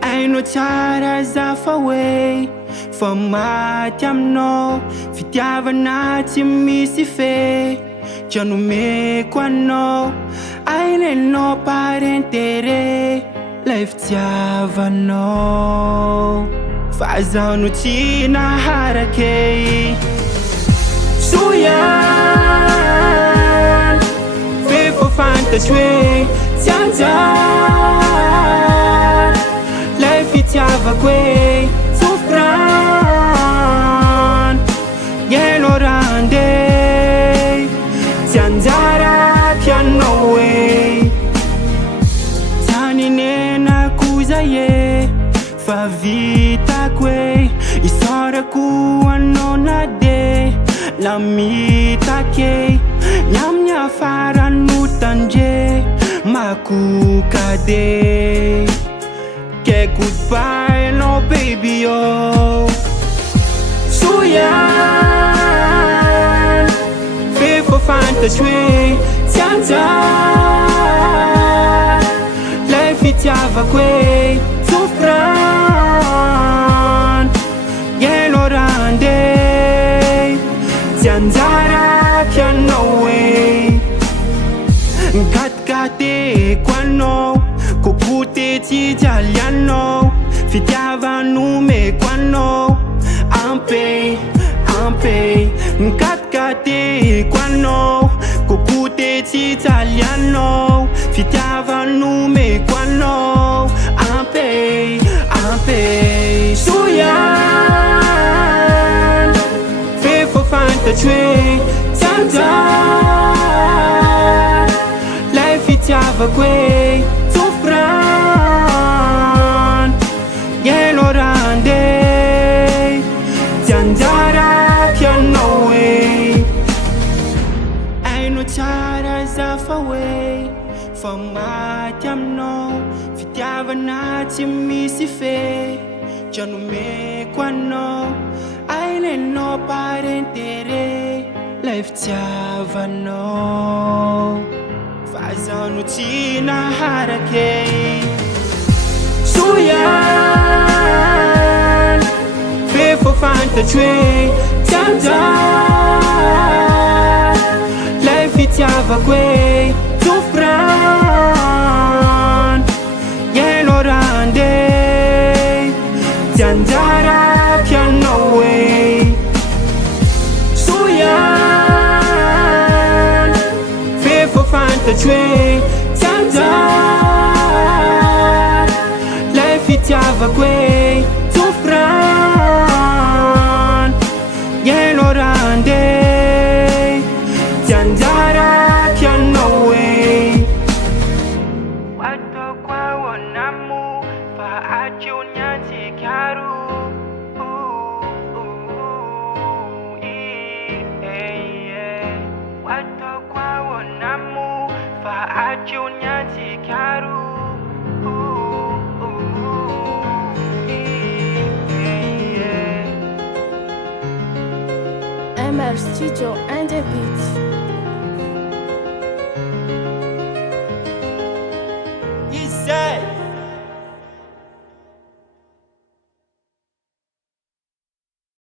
Ainao tsara zafa hoe fa maty aminao, fitiavana tsy misy fe, tsy anomeko anao. Ailenao par intérêt lay fitiavanao, fa zaho no tsy naharake. Soiany fe fa fantatry hoe tsy anjary lay fitiavako hoe sofrany. Ianao raha andeha tsy anjaraky anao hoe tianinenako zay e, fa vitako hoe isarako anao na de lamitake. Nyamny afara no tandre makokade. Okay, goodbye no baby oh. Soiany fe fa fantatry hoe tsy anjary lay fitiavako hoe sofrany. Ianao raha andeha tsy anjaraky anao hoe ngatokateko anao, kokote tsy jaly anao, fitiavanomeko anao. Ampe, ampe, ngatokateko anao, kokote tsy jaly anao, fitiavanomeko anao. Ampe, ampe. Soiany fe fa fantatry hoe tsy anjary lay fitiavako hoe sofrany. Ianao raha andeha tsy anjaraky anao hoe ainao tsara zafa hoe fa maty aminao, fitiavana tsy misy fe, tsy anomeko anao. Ailenao par intérêt lay fitiavanao, fa zaho no tsy naharake. Soiany fe fa fantatry hoe tsy anjary lay fitiavako hoe sofrany. Ianao raha andeha tsy anjaraky anao hoe soiany fe fa fantatry hoe tsy anjary lay fitiavako hoe sofrany. Ianao raha andeha tsy anjaraky anao hoe watako aonamo fa atyonyantikaro. Watako aonamo fa atyonyantikaro. MR Studio and the Beats.